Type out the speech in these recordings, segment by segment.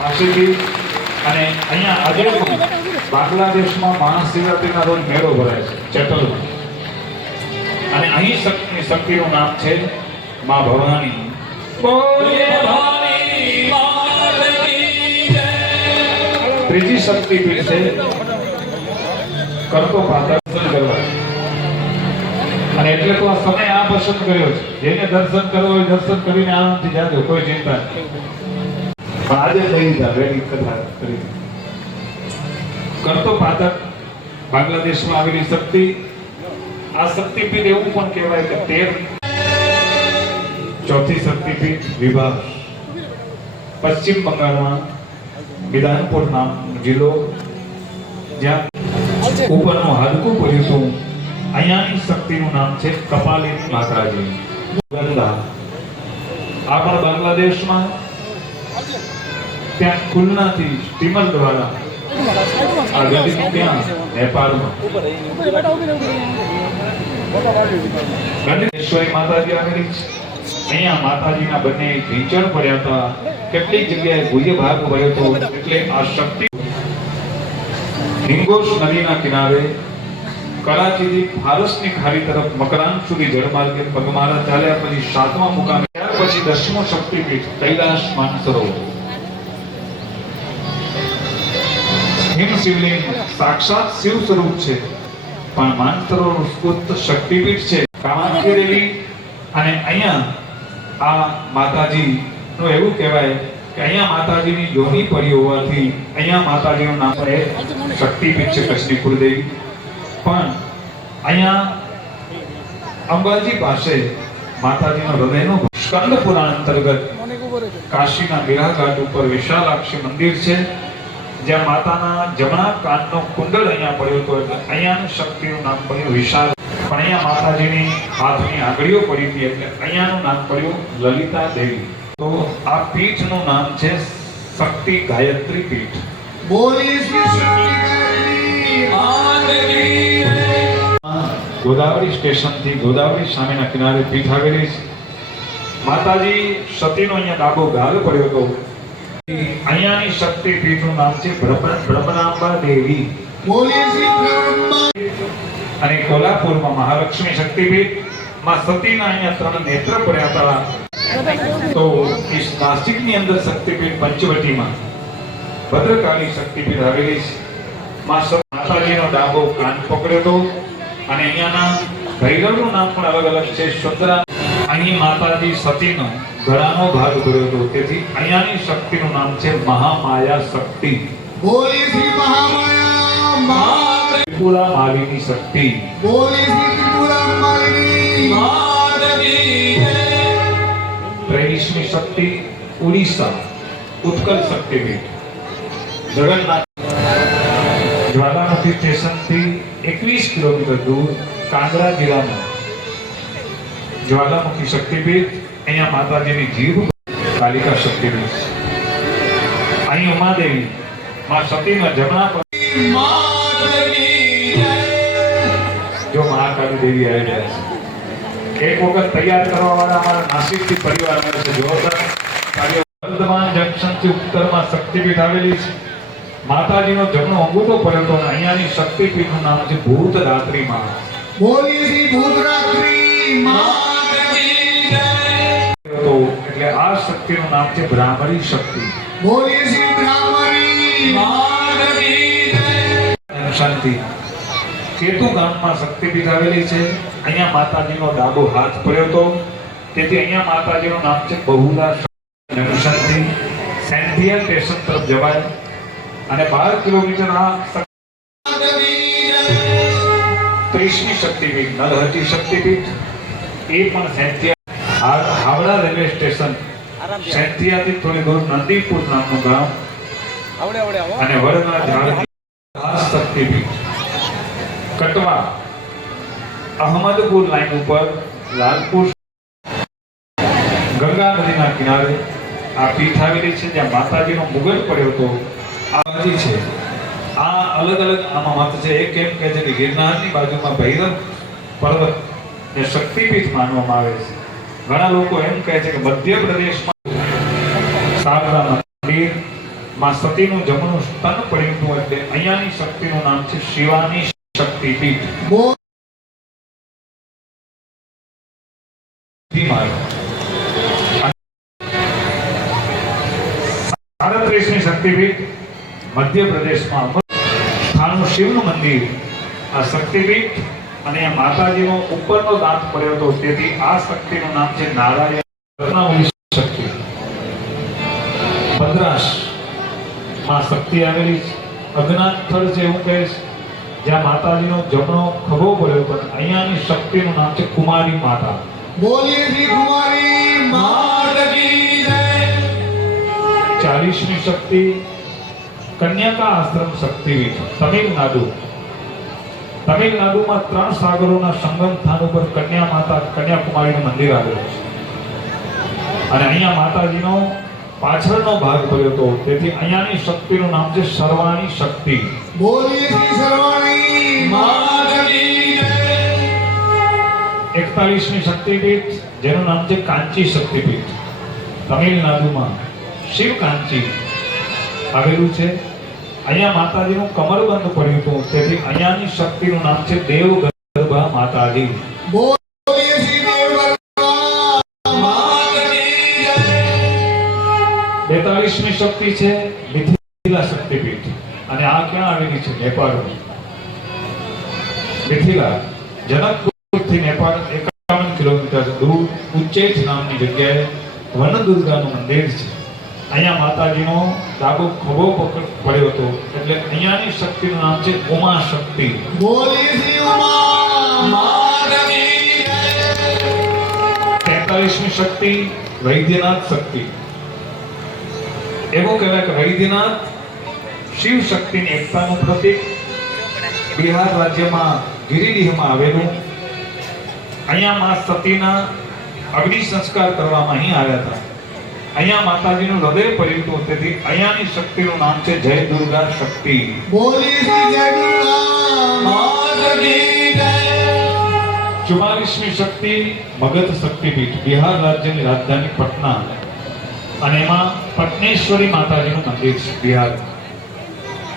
પાસેથી અને અહીંયા આજે પણ બાંગ્લાદેશમાં મહાશિવરાત્રિના રોજ મેળો ભરાય છે ચેતલમાં, અને અહીં શક્તિનું નામ છે મા ભવાની. ત્રીજી શક્તિપીઠ છે કરતો દર્શન કરવા, અને એટલે તો આ સમય આ પસંદ કર્યો છે. જેને દર્શન કરવો હોય દર્શન કરીને આનંદથી જાજો, કોઈ ચિંતા નહીં. પણ આજે થઈ જા વેલી કથા કરી. કરતો પાતક બાંગ્લાદેશમાં આવેલી શક્તિ. આ શક્તિપીઠ એવું પણ કહેવાય કે 13 ચોથી શક્તિપીઠ વિભાગ પશ્ચિમ બંગાળમાં બિદાનપુર નામનો જિલ્લો, જ્યાં ઉપરનું હાડકું પડ્યું હતું. અહીંયાની શક્તિનું નામ છે કપાલિની માતાજી. ગંગા આ પણ બાંગ્લાદેશમાં, ત્યાં ખુલનાથી સ્ટીમર દ્વારા આ ગંગા, ત્યાં નેપાળમાં ગંગેશ્વરી માતાજી આવેલી છે. અહીંયા માતાજીના બંને ઢીંચણ પડ્યા હતા, કેટલીક જગ્યાએ ગુહ્ય ભાગ પડ્યો હતો. એટલે આ શક્તિ હિંગોશ નદીના કિનારે કરાચીથી ફારસની ખાડી તરફ મકરાન સુધી જળમાર્ગે પગમાળા ચાલ્યા પછી 7મા મુકામે, ત્યાર પછી 10મો શક્તિપીઠ કૈલાશ માનસરોવર. હિમ શિવલિંગ સાક્ષાત શિવ સ્વરૂપ છે, પણ માનસરોવર સ્ફૂર્ત શક્તિપીઠ છે. કામાખ્ય દેવી. અને અહીંયા આ માતાજી નું એવું કહેવાય કે અહીંયા માતાજીની યોની પડી હોવાથી અહીંયા માતાજીનું નામ છે શક્તિપીઠ છે કચ્છની કુળદેવી. પણ અહીંયા અંબાજી પાસે માતાજીનો હૃદયનો સ્કંદ પુરાણ અંતર્ગત કાશીના બિરાઘાટ ઉપર વિશાલાક્ષી મંદિર છે, જ્યાં માતાના જમણા કાનનો કુંડળ અહીંયા પડ્યો હતો, એટલે અહીંયાની શક્તિનું નામ પડ્યું વિશાલ. પણ અહીંયા માતાજીની હાથની આંગળીઓ પડી હતી, એટલે અહીંયાનું નામ પડ્યું લલિતા દેવી. તો આ પીઠનું નામ છે શક્તિ ગાયત્રી પીઠ. ગોદાવરી સ્ટેશનથી ગોદાવરી સામેના કિનારે પીઠ આવેલી છે. માતાજી સતીનો અહીંયા ડાબો ગાલ પડ્યો હતો. અહીંયાની શક્તિ પીઠનું નામ છે બ્રહ્મનાંબા દેવી. અને કોલ્હાપુરમાં મહાલક્ષ્મી શક્તિપીઠ માં સતીના અહીંયા 3 નેત્ર પડ્યા હતા. તો નાસિકની અંદર શક્તિપીઠ પંચવટીમાં ભદ્રકાળી શક્તિપીઠ આવેલી છે. માતાજીનો ડાબો કાન પકડ્યો હતો. અને અહીંયાના ભૈરવનું નામ પણ અલગ અલગ છે. શુદ્રા. અહીં માતાજી સતીનો ગળાનો ભાગ ભર્યો હતો, તેથી અહીંયાની શક્તિનું નામ છે મહામાયા શક્તિ. બોલી શ્રી મહામાયા ત્રિપુરા માલિની શક્તિ. બોલી શ્રી ત્રિપુરા માલિની માતકી જય. 23મી શક્તિ ઉડીસા ઉત્કલ શક્તિપીઠ. જગન્નાથ જ્વાલામુખી સ્ટેશનથી 21 કિલોમીટર દૂર કાંગડા જિલ્લામાં જ્વાલામુખી શક્તિપીઠ. અહીંયા માતાજીની જીભ કાલિકા શક્તિપીઠ. અહીં ઉમાદેવી માં સતીના જમણા પર જો મહાકાળી દેવી આવી જાય છે. એક વખત તૈયાર કરવા વાળા અમારા નાસિકથી પરિવાર મળે છે. જોરદાર કાર્ય. વર્ધમાન જંકશનથી ઉત્તરમાં શક્તિપીઠ આવેલી છે. માતાજીનો જમણો અંગૂઠો પડ્યો હતો. અહીંયાની શક્તિપીઠનું નામ છે ભૂતરાત્રી માં. બોલીએ શ્રી ભૂતરાત્રી માતકી જય. તો એટલે આ શક્તિનું નામ છે બ્રાહ્મણી શક્તિ. બોલીએ શ્રી બ્રાહ્મણી માતકી જય. શાંતિ. કેતુ ગામમાં શક્તિપીઠ આવેલી છે. અહીંયા માતાજીનો ડાબો હાથ પડ્યો હતો, તેથી અહીંયા માતાજીનું નામ છે બહુલા શાંતિ. સેન્થિયા સ્ટેશન તરફ જવાય અને 12 કિલોમીટર આ 30મી શક્તિપીઠ નરહટી શક્તિપીઠ. એ પણ સેન્થિયા હાવડા રેલવે સ્ટેશન સેન્થિયાથી થોડી દૂર નંદીપુર નામનું ગામ અને વડના ઝાડ શક્તિપીઠ. કટવા અહમદપુર લાઈન ઉપર લાલપુર ગંગા નદીના કિનારે આ પીઠ આવેલી છે, જ્યાં માતાજીનો મુગટ પડ્યો હતો. આ બાજુ છે. આ અલગ અલગ આમાં મત છે. એક એમ કહે છે કે ગિરનારની બાજુમાં ભૈરવ પર્વત એ શક્તિપીઠ માનવામાં આવે છે. ઘણા લોકો એમ કહે છે કે મધ્યપ્રદેશમાં સાબરા મંદિર માં સતીનું જમણું સ્તન પડ્યું હતું એટલે અહીંયાની શક્તિનું નામ છે શિવાની શક્તિપીઠ. બોલ 37મી શક્તિપીઠ મધ્યપ્રદેશમાં સ્થાનનું શિવનું મંદિર. આ શક્તિપીઠ અને આ માતાજીનો ઉપરનો દાંત પડ્યો હતો તેથી આ શક્તિનું નામ છે નારાયણ રત્નાવલી શક્તિ. ભદ્રાશ માં શક્તિ આવેલી છે. અજ્ઞાત સ્થળ છે એવું કહે છે જ્યાં માતાજીનો જમણો ખભો પડ્યો પણ અહીંયાની શક્તિનું નામ છે કુમારી માતા. બોલીએ શ્રી કુમારી માત કી જય. 40મી શક્તિ કન્યાકા આશ્રમ શક્તિપીઠ તમિલનાડુ. તમિલનાડુમાં 3 સાગરોના સંગમ સ્થાન ઉપર કન્યા માતા કન્યાકુમારીનું મંદિર આવેલું છે અને અહીંયા માતાજીનો પાછળનો ભાગ પડ્યો હતો તેથી અહીંયાની શક્તિનું નામ છે સર્વાણી શક્તિ. બોલીએ શ્રી સર્વાણી માત કી જય. 41મી શક્તિપીઠ જેનું નામ છે કાંચી શક્તિપીઠ. તમિલનાડુમાં શિવ કાંચી આવેલું છે. અહીંયા માતાજીનું કમરબંધ પડ્યું હતું તેથી અહીંયાની શક્તિનું નામ છે દેવગર્ભા માતાજી. બોલીએ શ્રી દેવગર્ભા માત કી જય. 42મી શક્તિ છે મિથિલા શક્તિપીઠ અને આ ક્યાં આવેલી છે? નેપાળમાં. મિથિલા જનકપુરથી નેપાળ 51 કિલોમીટર દૂર ઉચ્ચૈઠ નામની જગ્યાએ વનદુર્ગાનું મંદિર છે. અહીંયા માતાજીનો ડાબો ખભો પડ્યો હતો એટલે અહીંયાની શક્તિનું નામ છે ઉમા શક્તિ. બોલીએ શ્રી ઉમા માત કી જય. 43મી શક્તિ વૈદ્યનાથ શક્તિ. એવું કહેવાય કે વૈદ્યનાથ શિવ શક્તિની એકતાનું પ્રતીક. બિહાર રાજ્યમાં ગિરિડીહમાં આવેલું. અહીંયા માં સતીના અગ્નિ સંસ્કાર કરવામાં અહીં આવ્યા હતા. અહીંયા માતાજીનું હૃદય પડ્યું હતું તેથી અહીંયાની શક્તિનું નામ છે જય દુર્ગા શક્તિ. બોલીએ શ્રી જય દુર્ગા માત કી જય. 44મી શક્તિ મગધ શક્તિપીઠ બિહાર રાજ્યની રાજધાની પટના અને એમાં પટનેશ્વરી માતાજીનું મંદિર છે બિહાર.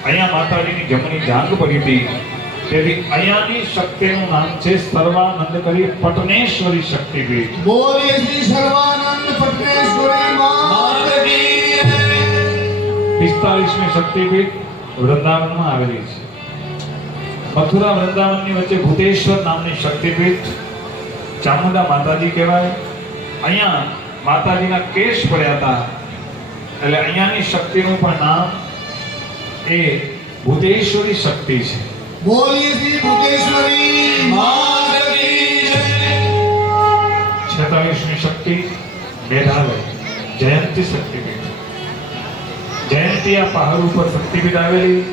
અહીંયા માતાજીની જમણી જાંઘ પડી હતી તેથી અહીંયાની શક્તિનું નામ છે સર્વાનંદ કરી પટનેશ્વરી શક્તિપીઠ. બોલીએ શ્રી સર્વાનંદ પટનેશ્વરી માત કી જય. 45મી શક્તિપીઠ વૃંદાવનમાં આવેલી છે. મથુરા વૃંદાવનની વચ્ચે ભૂતેશ્વર નામની શક્તિપીઠ ચામુંડા માતાજી કહેવાય. અહીંયા માતાજીના કેશ પડ્યા હતા એટલે અહીંયાની શક્તિનું પણ નામ એ ભૂતેશ્વરી શક્તિ છે. બોલીએ શ્રી ભૂતેશ્વરી માત કી જય. 46મી શક્તિ મેઘાલય જયંતી શક્તિપીઠ. જયંતી આ પહાડ ઉપર શક્તિપીઠ આવેલી.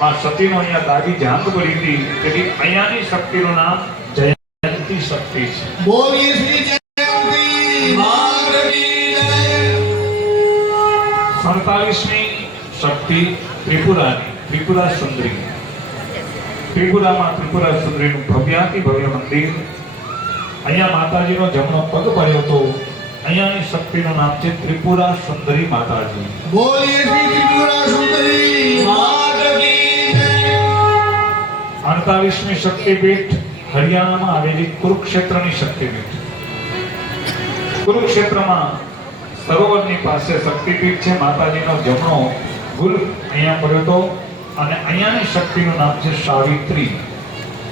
માં સતીનો અહીંયા દાદી જાંઘ પડી હતી તેથી અહીંયાની શક્તિનું નામ જયંતી શક્તિ છે. બોલીએ શ્રી જયંતી માત કી જય. 47મી શક્તિ ત્રિપુરાની ત્રિપુરા સુંદરી. ત્રિપુરામાં ત્રિપુરા સુંદરીનું ભવ્યાતિ ભવ્ય મંદિર. અહીંયા માતાજીનો જમણો પગ પડ્યો હતો. અહીંયાની શક્તિનું નામ છે ત્રિપુરા સુંદરી માતાજી. બોલીએ શ્રી ત્રિપુરા સુંદરી માત કી જય. 48મી શક્તિપીઠ હરિયાણામાં આવેલી કુરુક્ષેત્રની શક્તિપીઠ. કુરુક્ષેત્રમાં સરોવરની પાસે શક્તિપીઠ છે. માતાજીનો જમણો ગુલ અહીંયા પડ્યો હતો અને અહીંયાની શક્તિનું નામ છે સાવિત્રી.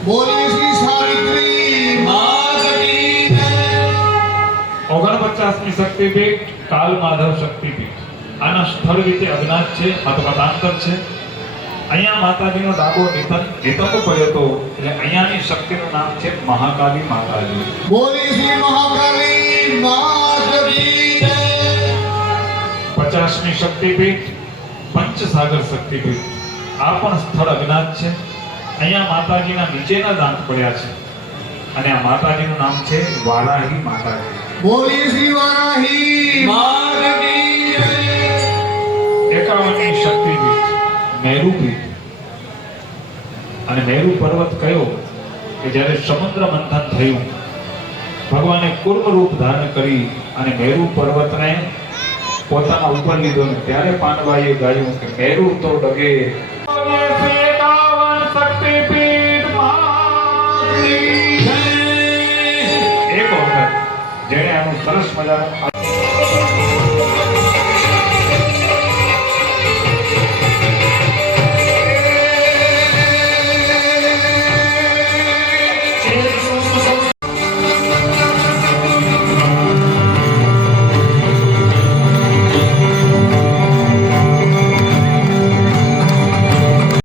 બોલીએ શ્રી સાવિત્રી માત કી જય. 49મી શક્તિપીઠ કાલ માધવ શક્તિપીઠ. આના સ્થળ રીતે અજ્ઞાત છે, મતાંતર છે. અહીંયા માતાજીનો ડાબો નિતંબ પડ્યો હતો એટલે અહીંયાની શક્તિનું નામ છે મહાકાલી માતાજી. બોલીએ શ્રી મહાકાલી માત કી જય. 50મી શક્તિપીઠ પંચસાગર શક્તિપીઠ. આ પણ સ્થળ અજ્ઞાત છે. અહીંયા માતાજીના નીચેના દાંત પડ્યા છે અને આ માતાજીનું નામ છે વારાહી માતાજી. બોલીએ શ્રી વારાહી માત કી જય. 51મી શક્તિપીઠ મેરુપીઠ. અને મેરુ પર્વત કયો કે જ્યારે સમુદ્ર મંથન થયું ભગવાને કુર્મ રૂપ ધારણ કરી અને મેરુ પર્વતને પોતાના ઉપર લીધો ને ત્યારે પાંડવાએ ગાયું કે મેરુ તો ડગે એક વખત જેણે આનું સરસ મજાનું